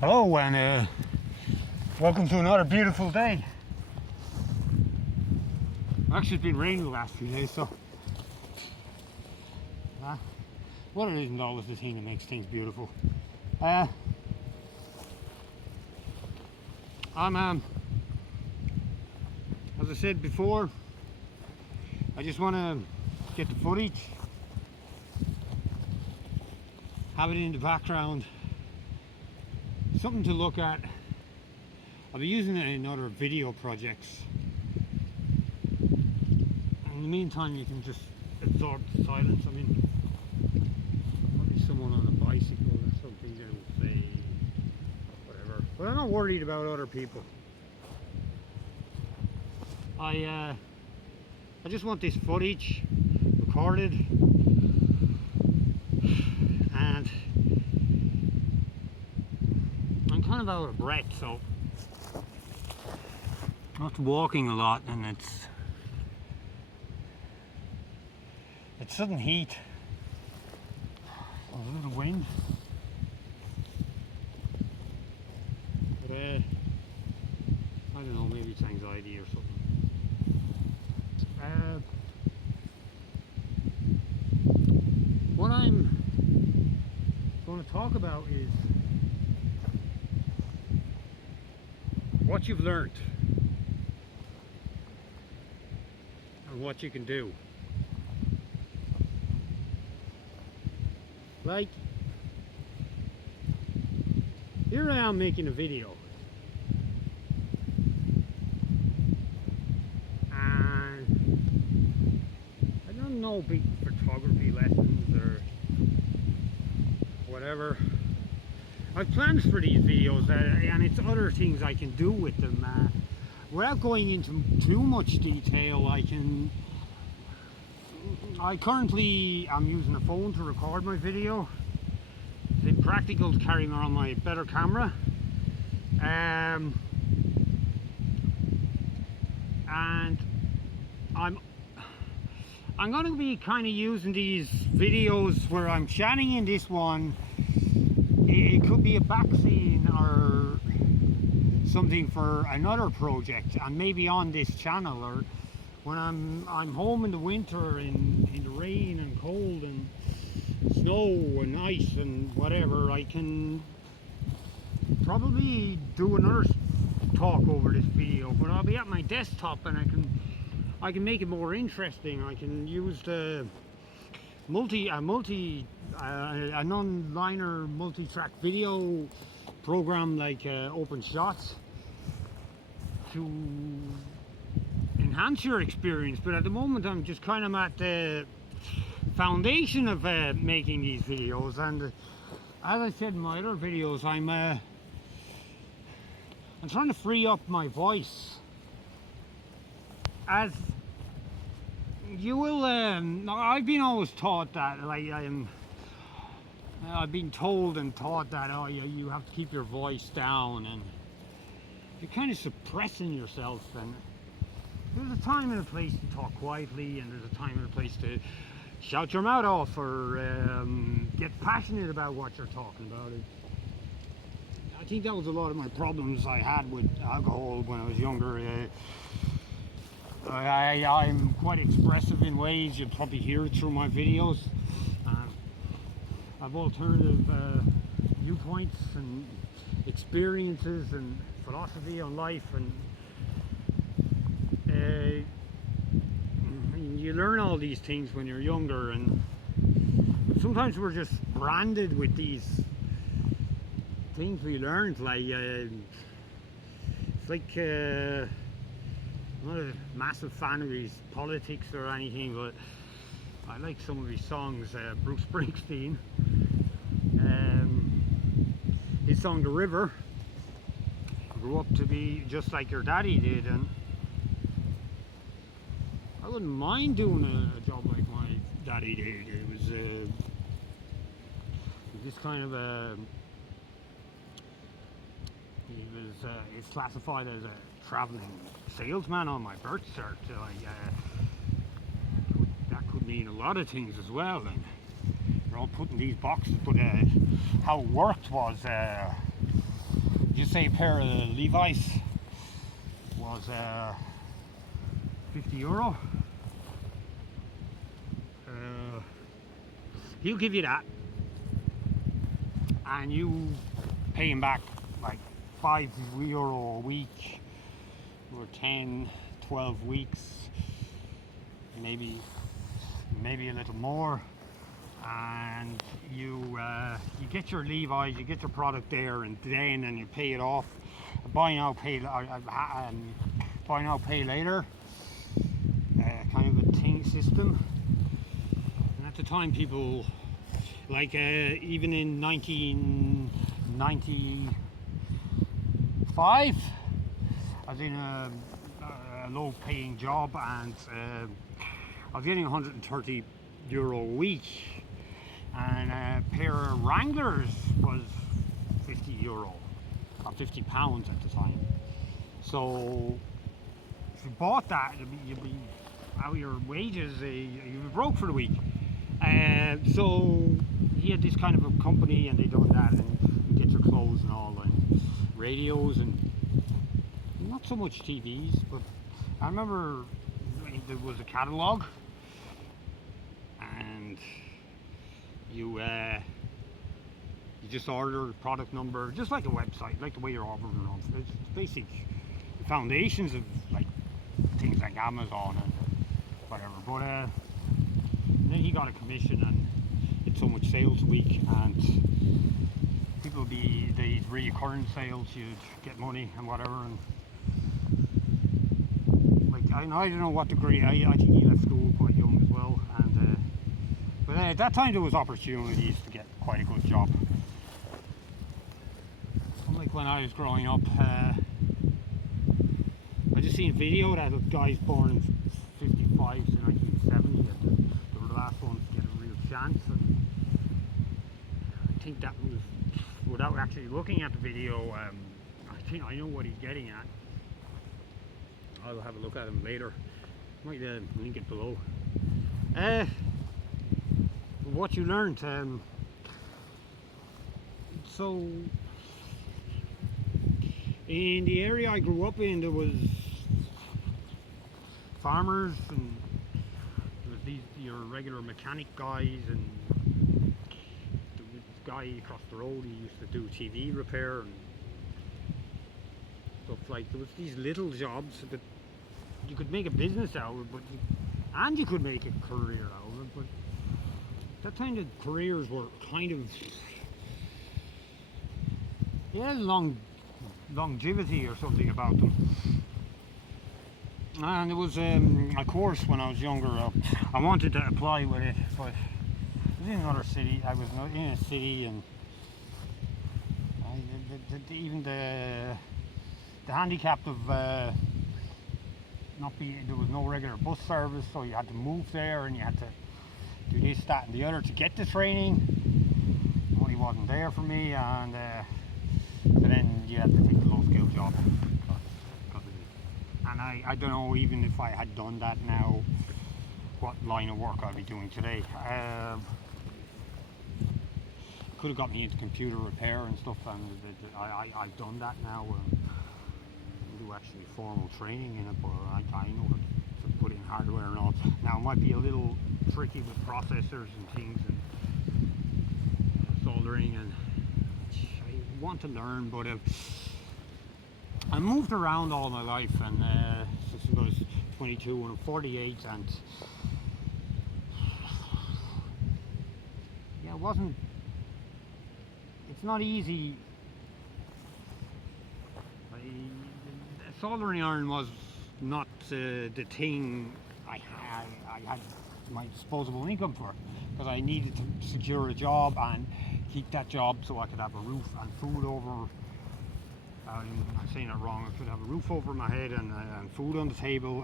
Hello and welcome to another beautiful day. Actually, it's been raining the last few days, so weather isn't always the thing that makes things beautiful. I'm as I said before, I just want to get the footage, have it in the background, something to look at. I'll be using it in other video projects. In the meantime, you can just absorb the silence. I mean, probably someone on a bicycle or something that will say whatever. But I'm not worried about other people. I just want this footage recorded, and I'm kind of out of breath, so I'm not walking a lot, and it's sudden heat, a little wind, but I don't know, maybe it's anxiety or something. What I'm going to talk about is what you've learned and what you can do. Like, here I am making a video, and I don't know big photography lessons or whatever. I've plans for these videos, and it's other things I can do with them. Without going into too much detail, I currently am using a phone to record my video. It's impractical to carry around my better camera. And I'm going to be kind of using these videos where I'm chatting in this one. It could be a back scene or something for another project, and maybe on this channel, or when I'm home in the winter in the rain and cold and snow and ice and whatever, I can probably do another talk over this video, but I'll be at my desktop, and I can make it more interesting. I can use the a non-liner multi-track video program like OpenShots to enhance your experience. But at the moment, I'm just kind of at the foundation of making these videos, and as I said in my other videos, I'm trying to free up my voice. As you will, I've been always taught that, like, I've been told and taught that, oh, you have to keep your voice down, and you're kind of suppressing yourself. And there's a time and a place to talk quietly, and there's a time and a place to shout your mouth off, or get passionate about what you're talking about. I think that was a lot of my problems I had with alcohol when I was younger. I'm quite expressive in ways. You'll probably hear it through my videos. I've alternative viewpoints and experiences and philosophy on life, and you learn all these things when you're younger, and sometimes we're just branded with these things we learned. Like it's like I'm not a massive fan of his politics or anything, but I like some of his songs. Bruce Springsteen, his song "The River," grew up to be just like your daddy did, and I wouldn't mind doing a job like my daddy did. It was this kind of a, it's classified as a traveling salesman on my birth cert. That could mean a lot of things as well, and they're all put in these boxes. But how it worked was just say a pair of Levi's was €50. He'll give you that, and you pay him back like €5 a week, or 10, 12 weeks, maybe a little more, and you get your Levi's, you get your product there and then, and you pay it off. Buy now, pay later, kind of a thing system. And at the time, people like even in 1995, I was in a low-paying job, and I was getting €130 a week, and a pair of Wranglers was €50 or £50 at the time. So if you bought that, you'd be out of your wages, you'd be broke for the week. So he had this kind of a company, and they done that, and you get your clothes and all, and radios, and not so much TVs, but I remember there was a catalogue, and you just order product number, just like a website, like the way you're ordering off. It's basic foundations of like things like Amazon and whatever. But then he got a commission, and it's so much sales a week, and people would be these recurring sales. You'd get money and whatever, and like I don't know what degree. I think he left school quite young as well, and but at that time there was opportunities to get quite a good job. Like when I was growing up, I just seen a video that of guys born in 55 to 1970, and they were the last ones to get a real chance. And I think that was, without actually looking at the video, I think I know what he's getting at. I'll have a look at him later. Might link it below. What you learned. So in the area I grew up in, there was farmers, and there was your regular mechanic guys, and there was this guy across the road, he used to do TV repair and stuff. Like, there was these little jobs that you could make a business out of, and you could make a career out of it. But at that time the careers were kind of, they had longevity or something about them. And there was a course when I was younger, I wanted to apply with it, but I was in another city. I was in a city, and even the handicap of there was no regular bus service, so you had to move there, and you had to do this, that and the other to get the training. Money wasn't there for me, and so then you had to take the low skill job because of it. And I don't know, even if I had done that now, what line of work I'd be doing today. Could have got me into computer repair and stuff, and I've done that now. Do actually formal training in it, but I know how to put in hardware and all. Now it might be a little tricky with processors and things, and soldering, and I want to learn, but I moved around all my life, and since I was 22 and I'm 48, and yeah, it's not easy. Soldering iron was not the thing I had my disposable income for, because I needed to secure a job and keep that job so I could have a roof and food over. I'm saying it wrong. I could have a roof over my head and food on the table,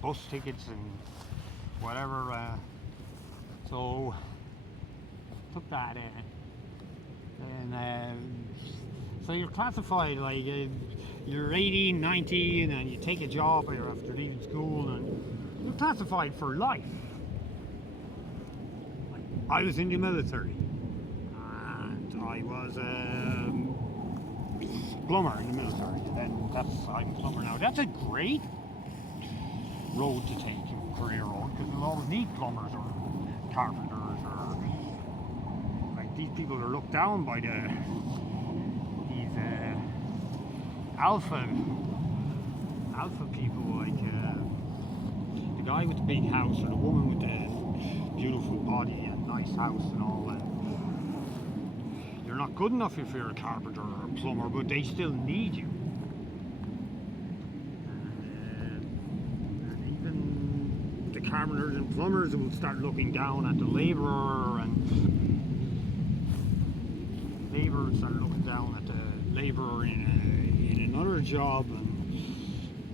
bus tickets and whatever. So I took that in, and so you're classified like you're 18, 19, and you take a job after leaving school, and you're classified for life. I was in the military, and I was plumber in the military. And I'm a plumber now. That's a great road to take, a career road, because you'll always need plumbers or carpenters or like these people are looked down by these alpha people like the guy with the big house or the woman with the beautiful body and nice house and all that. You're not good enough if you're a carpenter or a plumber, but they still need you. And even the carpenters and plumbers will start looking down at the labourer, and labourers start looking down at the labourer in another job, and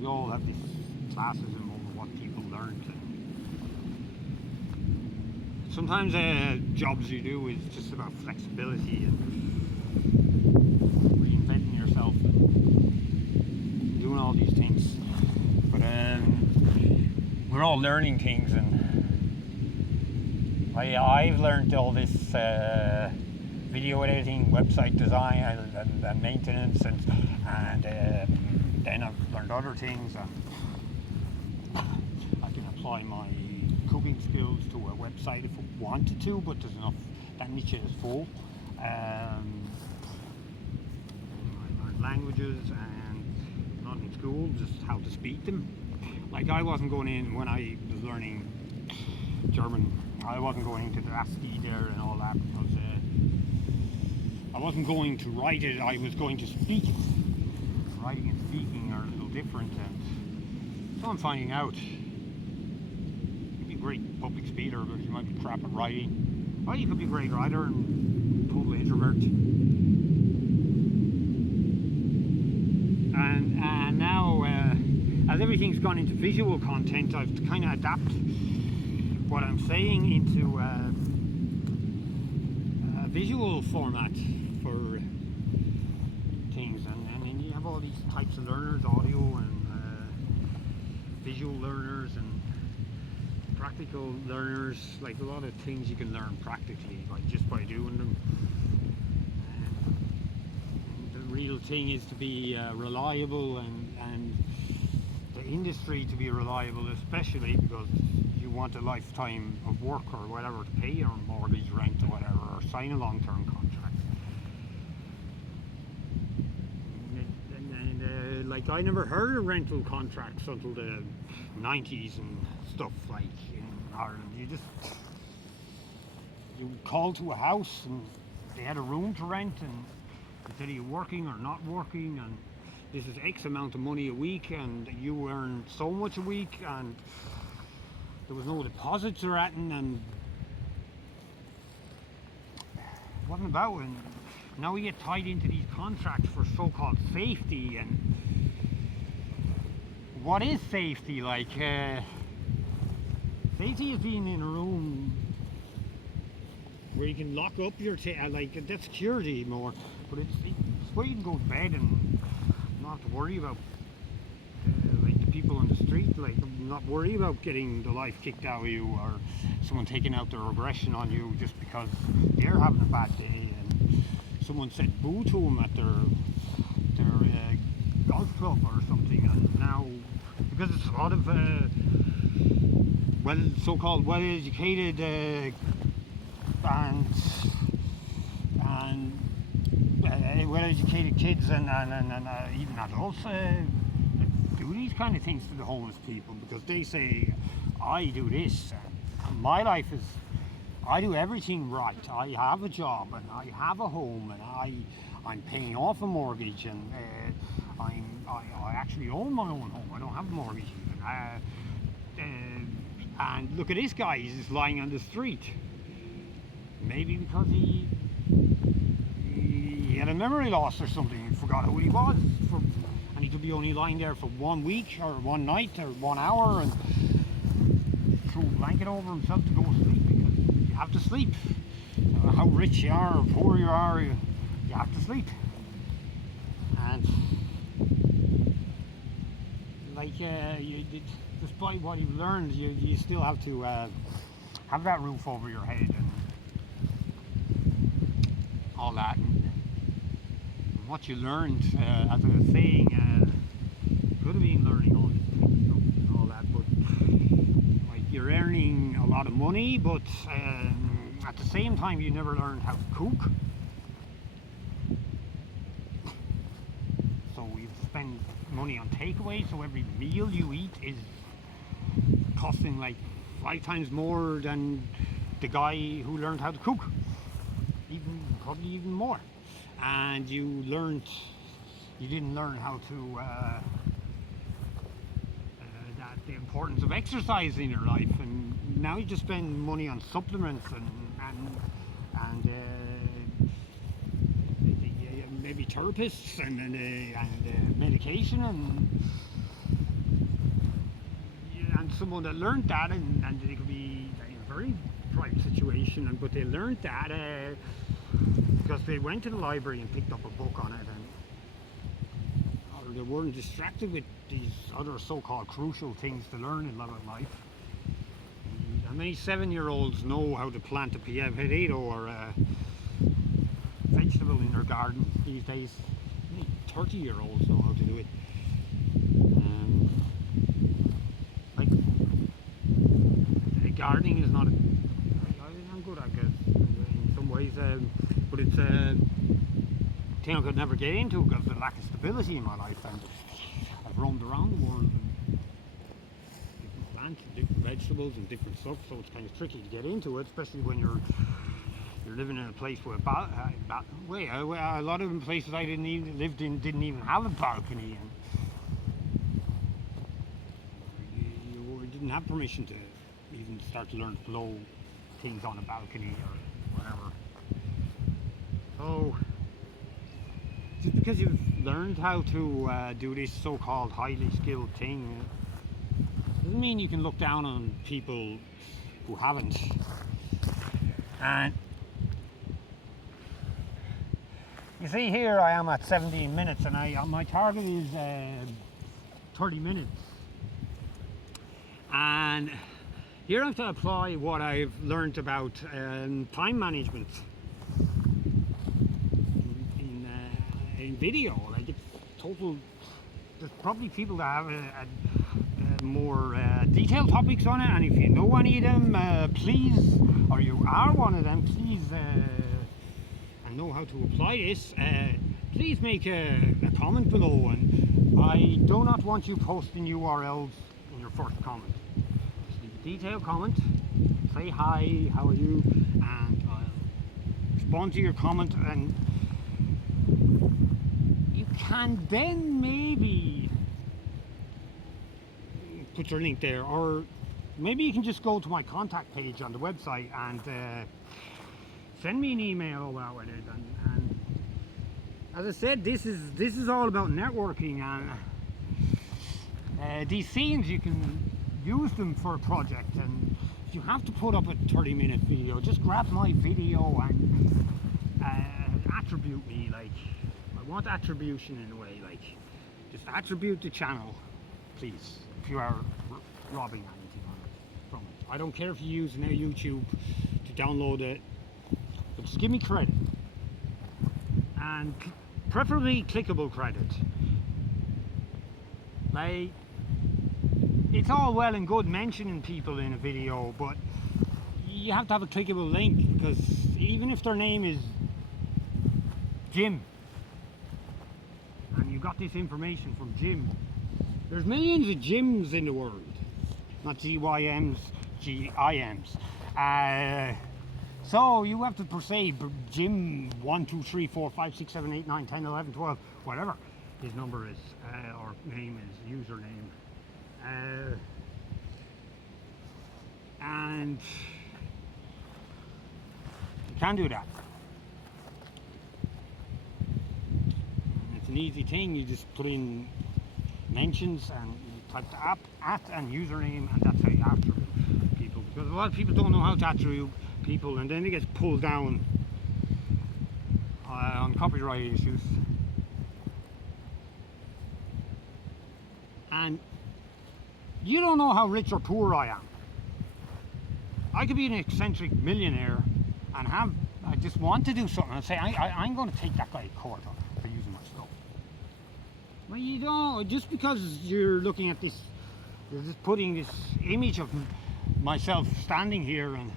we all have these classism over what people learned. Sometimes jobs you do is just about flexibility and reinventing yourself and doing all these things. But we're all learning things, and I've learned all this video editing, website design, and maintenance, and then I've learned other things, and I can apply my cooking skills to a website if I wanted to, but there's enough, that niche is full. I learned languages, and not in school, just how to speak them. Like I wasn't going in, when I was learning German, I wasn't going into the ASCII there and all that, because I wasn't going to write it, I was going to speak it. Writing and speaking are a little different, and so I'm finding out. Great public speaker, but you might be crap at writing. Or you could be a great writer and total introvert. And now, as everything's gone into visual content, I've kind of adapted what I'm saying into a visual format for things. And then you have all these types of learners, audio and visual learners, and practical learners. Like a lot of things you can learn practically, like just by doing them. And the real thing is to be reliable, and the industry to be reliable, especially because you want a lifetime of work or whatever to pay your mortgage, rent or whatever, or sign a long-term contract. And like I never heard of rental contracts until the 90s and stuff, like in Ireland. You call to a house and they had a room to rent, and they said, are you working or not working, and this is X amount of money a week, and you earn so much a week, and there was no deposits or anything, and it wasn't about it. And now we get tied into these contracts for so-called safety, and what is safety? Like safety is being in a room where you can lock up your like that's security more, but it's where you can go to bed and not have to worry about like the people on the street, like not worry about getting the life kicked out of you, or someone taking out their aggression on you just because they're having a bad day and someone said boo to them at their golf club or something. And now, because it's a lot of so-called well-educated and well-educated kids and even adults do these kind of things to the homeless people, because they say, I do this, and my life is, I do everything right. I have a job, and I have a home, and I'm paying off a mortgage, and I actually own my own home. I don't have a mortgage even. And look at this guy, he's just lying on the street. Maybe because he had a memory loss or something, he forgot who he was, and he could be only lying there for 1 week or one night or 1 hour and throw a blanket over himself to go to sleep, because you have to sleep. How rich you are or poor you are, you have to sleep. And like despite what you've learned, you still have to have that roof over your head and all that. And what you learned, as I was saying, could have been learning all this stuff and all that, but like you're earning a lot of money, but at the same time you never learned how to cook. So you spend money on takeaway, so every meal you eat is costing like 5 times more than the guy who learned how to cook, probably even more. And you didn't learn how to the importance of exercise in your life, and now you just spend money on supplements and maybe therapists and medication and someone that learned that, and it could be a very private situation, but they learned that because they went to the library and picked up a book on it, or they weren't distracted with these other so-called crucial things to learn in life. How many 7-year-olds know how to plant a potato or a vegetable in their garden these days? Many 30-year-olds know how to do it. Gardening is not I'm good, I guess, in some ways, but it's a thing I could never get into because of the lack of stability in my life, and I've roamed around the world and different plants and different vegetables and different stuff, so it's kind of tricky to get into it, especially when you're living in a place where a lot of the places I lived in didn't even have a balcony, and you didn't have permission to even start to learn to blow things on a balcony or whatever. So just because you've learned how to do this so-called highly skilled thing doesn't mean you can look down on people who haven't. And you see, here I am at 17 minutes, and my target is 30 minutes. And here I have to apply what I've learned about time management in video. Like, it's total. There's probably people that have more detailed topics on it, and if you know any of them, please, or you are one of them, please, and know how to apply this, please make a comment below. And I do not want you posting URLs in your first comment. Detailed comment, say hi, how are you, and I'll respond to your comment, and you can then maybe put your link there, or maybe you can just go to my contact page on the website and send me an email about it. And as I said, this is all about networking, and these scenes, you can use them for a project, and if you have to put up a 30-minute video, just grab my video and attribute me. Like, I want attribution in a way, like, just attribute the channel, please, if you are robbing anything from it. I don't care if you use now YouTube to download it, but just give me credit, and preferably clickable credit. Like, it's all well and good mentioning people in a video, but you have to have a clickable link, because even if their name is Jim and you got this information from Jim, there's millions of Jims in the world, not GYMs, GIMs. So you have to say Jim 1 2 3 4 5 6 7 8 9 10 11 12, whatever his number is, or name is, username. And you can do that. And it's an easy thing. You just put in mentions and you type the app at and username, and that's how you attribute people. Because a lot of people don't know how to attribute people, and then it gets pulled down on copyright issues. And you don't know how rich or poor I am. I could be an eccentric millionaire and I just want to do something and say, I'm going to take that guy to court for using my Well, you don't, just because you're looking at this, you're just putting this image of myself standing here and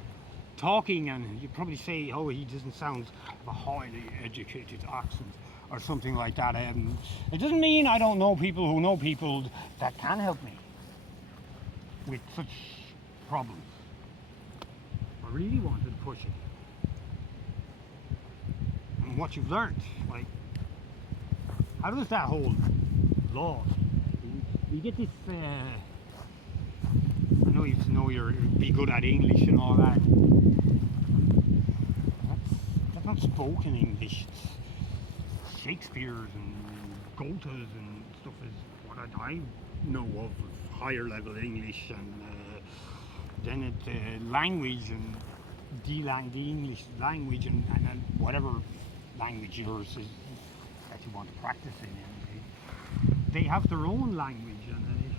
talking, and you probably say, oh, he doesn't sound of a highly educated accent or something like that. It doesn't mean I don't know people who know people that can help me with such problems. I really wanted to push it. And what you've learned, like, how does that whole law? You get this. I know you know you're be good at English and all that. That's not spoken English. It's Shakespeare's and Goethe's and stuff is what I know of higher level English, and then language and the English language and whatever language yours is that you want to practice in. They have their own language, and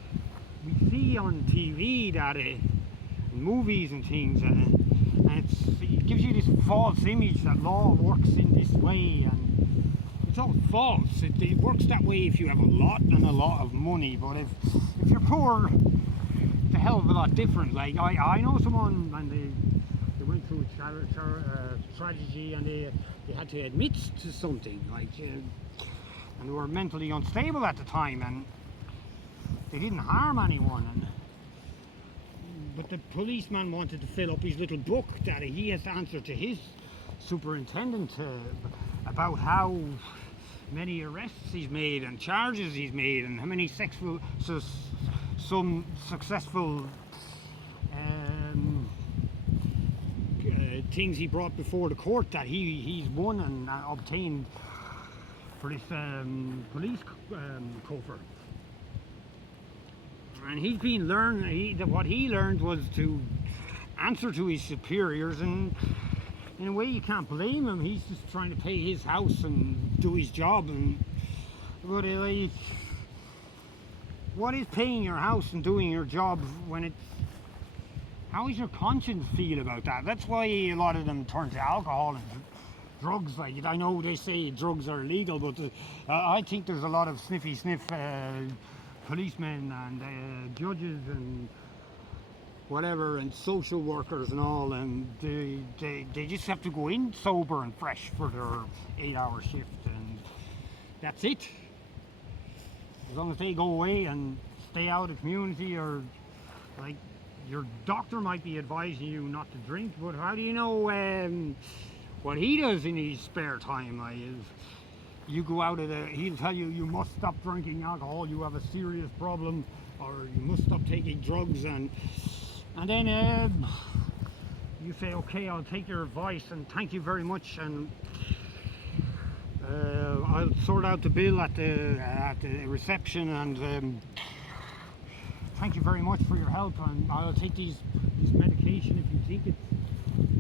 we see on TV that movies and things, and it gives you this false image that law works in this way, and it's all false. It works that way if you have a lot of money, but if you're poor, it's a hell of a lot different. Like I know someone, and they went through a tragedy, and they had to admit to something, like, and they were mentally unstable at the time, and they didn't harm anyone, but the policeman wanted to fill up his little book that he has to answer to his superintendent about how many arrests he's made and charges he's made and how many some successful things he brought before the court that he's won and obtained for this police chauffeur. And he's been what he learned was to answer to his superiors, and in a way you can't blame him. He's just trying to pay his house and do his job, but what is paying your house and doing your job when it's, how does your conscience feel about that? That's why a lot of them turn to alcohol and drugs. Like, I know they say drugs are illegal, but I think there's a lot of sniff policemen and judges and whatever and social workers and all, and they just have to go in sober and fresh for their 8-hour shift, and that's it. As long as they go away and stay out of the community, or like your doctor might be advising you not to drink, but how do you know what he does in his spare time? Like, you go out he'll tell you you must stop drinking alcohol, you have a serious problem, or you must stop taking drugs, and then you say, okay, I'll take your advice and thank you very much, and I'll sort out the bill at the reception, and thank you very much for your help, and I'll take these medication if you think it's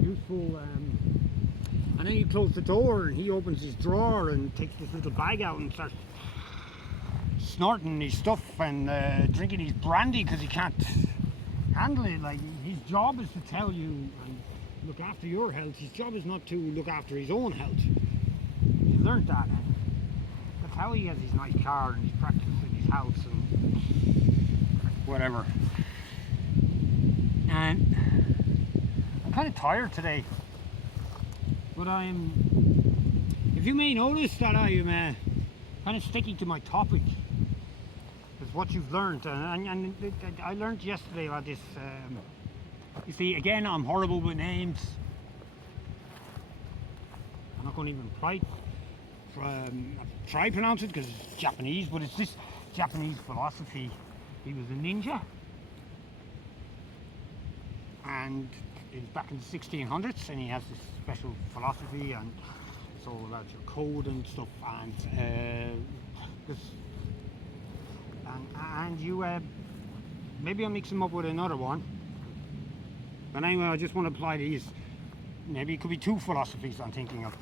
useful. And then you close the door, and he opens his drawer and takes this little bag out and starts snorting his stuff and drinking his brandy because he can't handle it. Like, his job is to tell you and look after your health. His job is not to look after his own health. He's learned that. That's how he has his nice car and his practice in his house and whatever. And I'm kind of tired today. But if you may notice that I am kind of sticking to my topic, is what you've learned, and I learned yesterday about this. You see, again, I'm horrible with names. I'm not going to even try pronounce it because it's Japanese, but it's this Japanese philosophy. He was a ninja, and it was back in the 1600s, and he has this special philosophy, and so about your code and stuff, and you maybe I'll mix them up with another one, but anyway, I just want to apply these. Maybe it could be two philosophies I'm thinking of.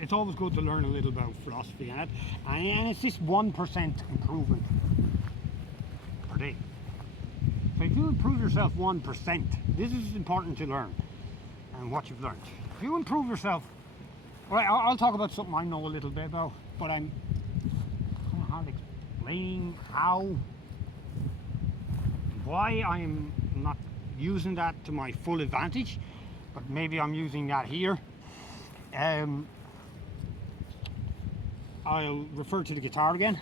It's always good to learn a little about philosophy, and it's this 1% improvement per day. So if you improve yourself 1%, this is important to learn, and what you've learned. If you improve yourself, well, I'll talk about something I know a little bit about, but not explaining how, why I'm not using that to my full advantage, but maybe I'm using that here. I'll refer to the guitar again.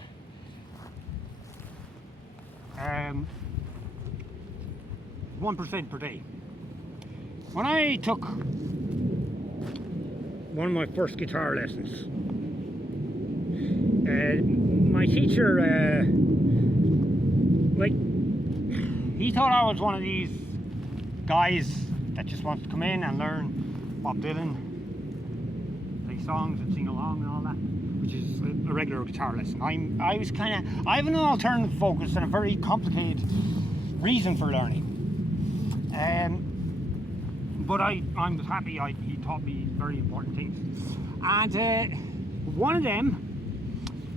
1% per day. When I took one of my first guitar lessons, my teacher, he thought I was one of these guys that just wants to come in and learn Bob Dylan, play songs and sing along and all that, which is a regular guitar lesson. I have an alternative focus and a very complicated reason for learning. But I was happy he taught me very important things. And one of them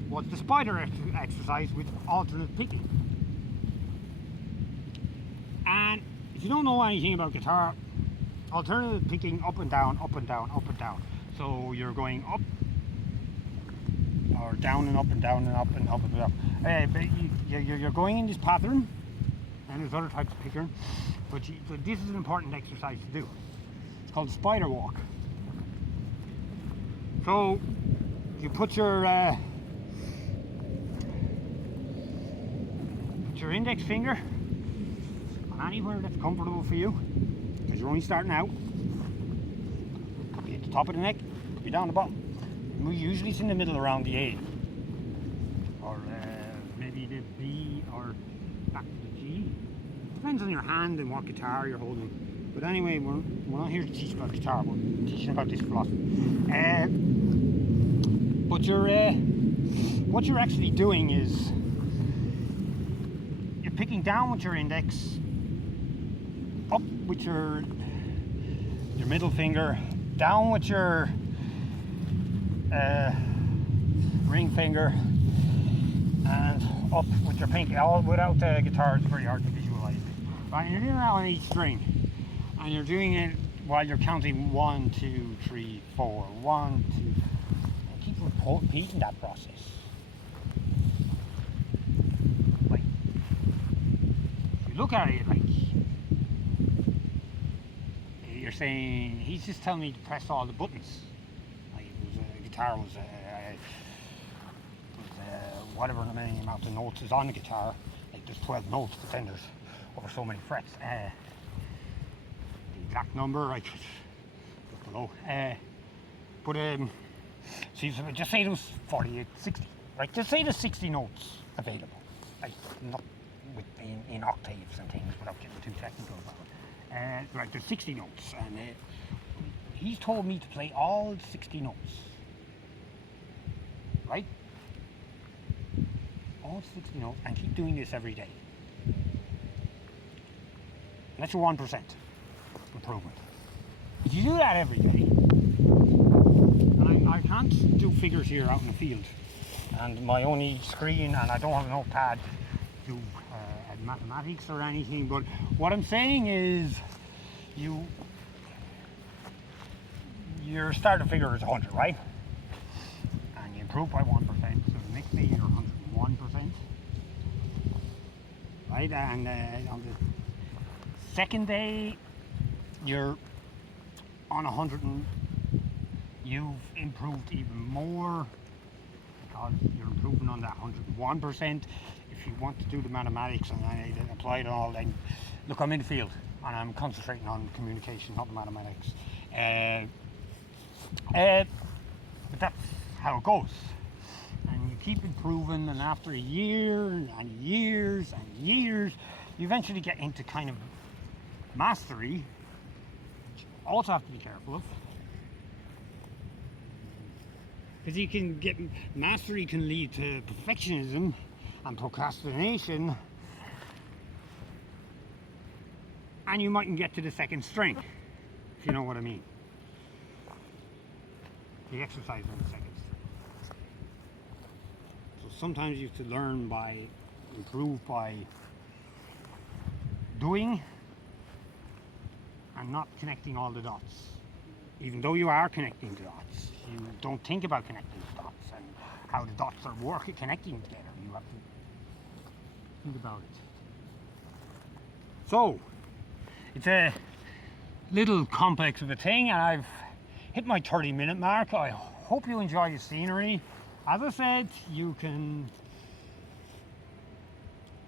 was the spider exercise with alternate picking. And if you don't know anything about guitar, alternative picking, up and down, up and down, up and down. So you're going up or down and up and down and up and up and up. But you're going in this pattern, and there's other types of picking. But this is an important exercise to do. It's called the spider walk. So you put your index finger on anywhere that's comfortable for you, because you're only starting out. Could be at the top of the neck, could be down the bottom. Usually it's in the middle around the A, or maybe the B, or back to the G. Depends on your hand and what guitar you're holding. But anyway, we're not here to teach about guitar, we're teaching about this philosophy. But what you're actually doing is you're picking down with your index, up with your middle finger, down with your ring finger, and up with your pinky. All without the guitar, it's very hard to visualize it. Right, and you're doing that on each string, and you're doing it while you're counting 1, 2, 3, 4, 1, 2, and keep repeating that process. Like, if you look at it, like, you're saying he's just telling me to press all the buttons. Like, guitar was whatever the many amount of notes is on the guitar. Like, there's 12 notes, but then there's over so many frets. The exact number I could just below. So just say there was 48, 60. Right, just say there's 60 notes available. Like, not in octaves and things, without getting too technical about it. Right, there's 60 notes, and he's told me to play all 60 notes. Right? All 60 notes, and keep doing this every day. That's your 1% improvement. If you do that every day, and I can't do figures here out in the field, and my only screen, and I don't have a notepad to do mathematics or anything, but what I'm saying is your starter figure is 100, right? And you improve by 1%, so the next day you're 101%. Right, and on the second day you're on 100, and you've improved even more because you're improving on that 101%. If you want to do the mathematics and I apply it all, then look, I'm in the field and I'm concentrating on communication, not the mathematics. But that's how it goes. And you keep improving, and after a year and years and years, you eventually get into kind of mastery, which you also have to be careful of. Because you can get mastery can lead to perfectionism and procrastination, and you mightn't get to the second string, if you know what I mean. The exercise on the second string. So sometimes you have to learn by, improve by doing and not connecting all the dots. Even though you are connecting the dots, you don't think about connecting the dots how the dots are working, connecting together. You have to think about it. So, it's a little complex of a thing, and I've hit my 30-minute mark. I hope you enjoy the scenery. As I said, you can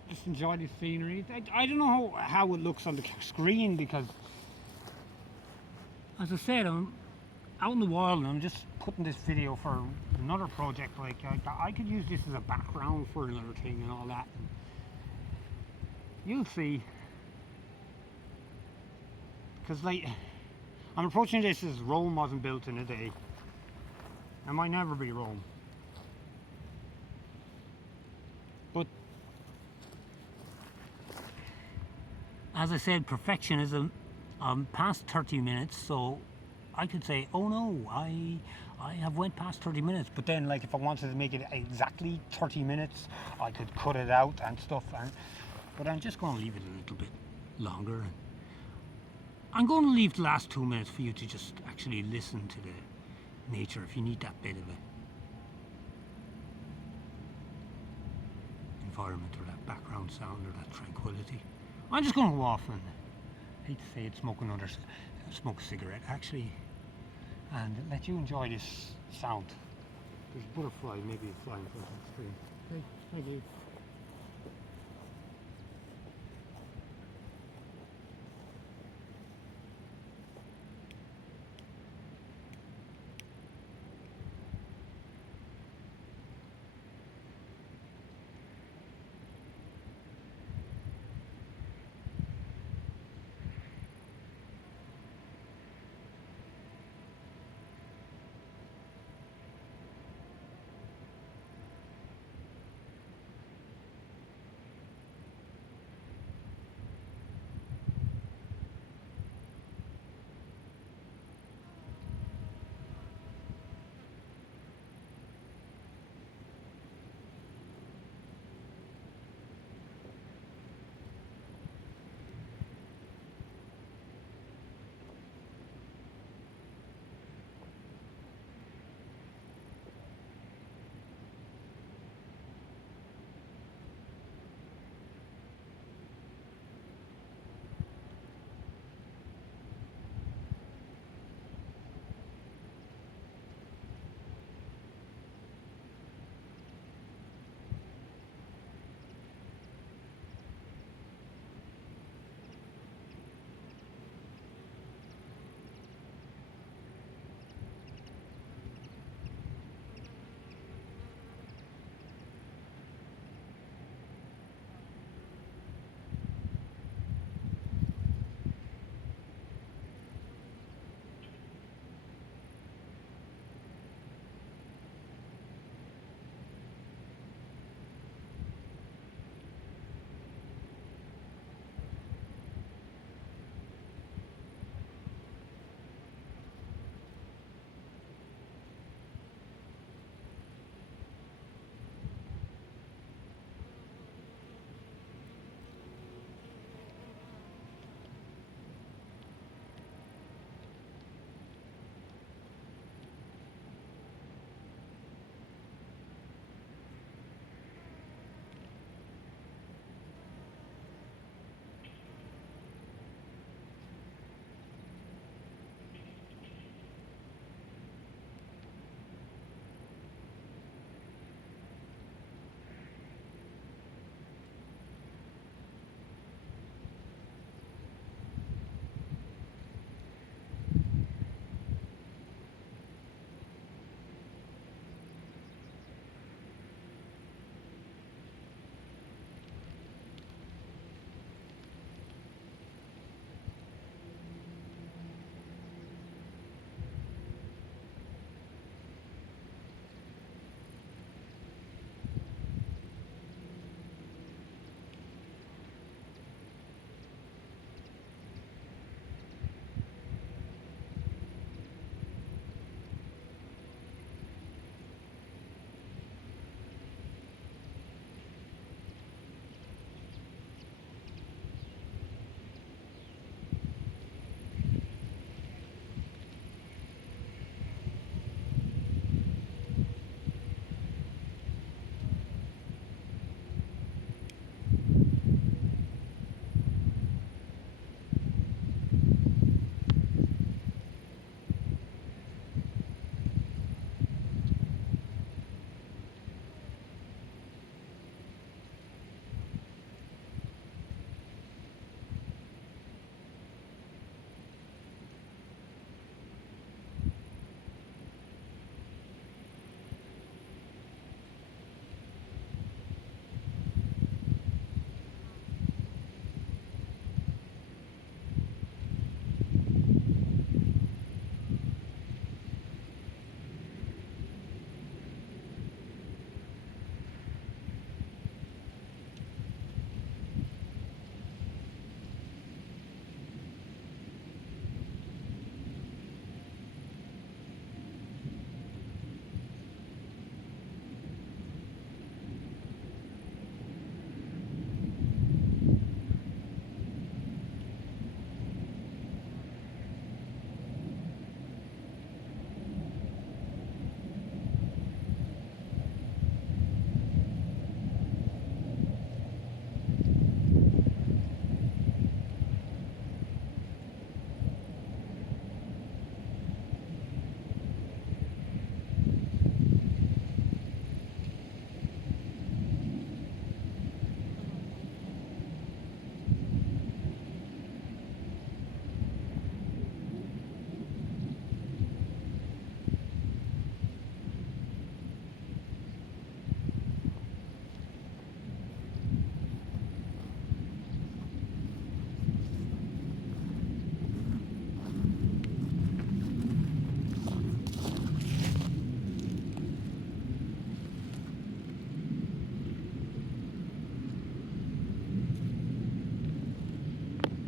just enjoy the scenery. I don't know how it looks on the screen, because, as I said, I'm out in the wild and I'm just putting this video for another project. Like, I could use this as a background for another thing and all that. And you'll see. Because, like, I'm approaching this as Rome wasn't built in a day. It might never be Rome. But, as I said, perfectionism, I'm past 30 minutes, so I could say, oh no, I have went past 30 minutes. But then, like, if I wanted to make it exactly 30 minutes, I could cut it out and stuff. But I'm just going to leave it a little bit longer. And I'm going to leave the last 2 minutes for you to just actually listen to the nature, if you need that bit of it. Environment, or that background sound, or that tranquility. I'm just going to go off and, I hate to say it, smoke a cigarette actually, and let you enjoy this sound. There's a butterfly maybe flying across the screen. Okay, thank you.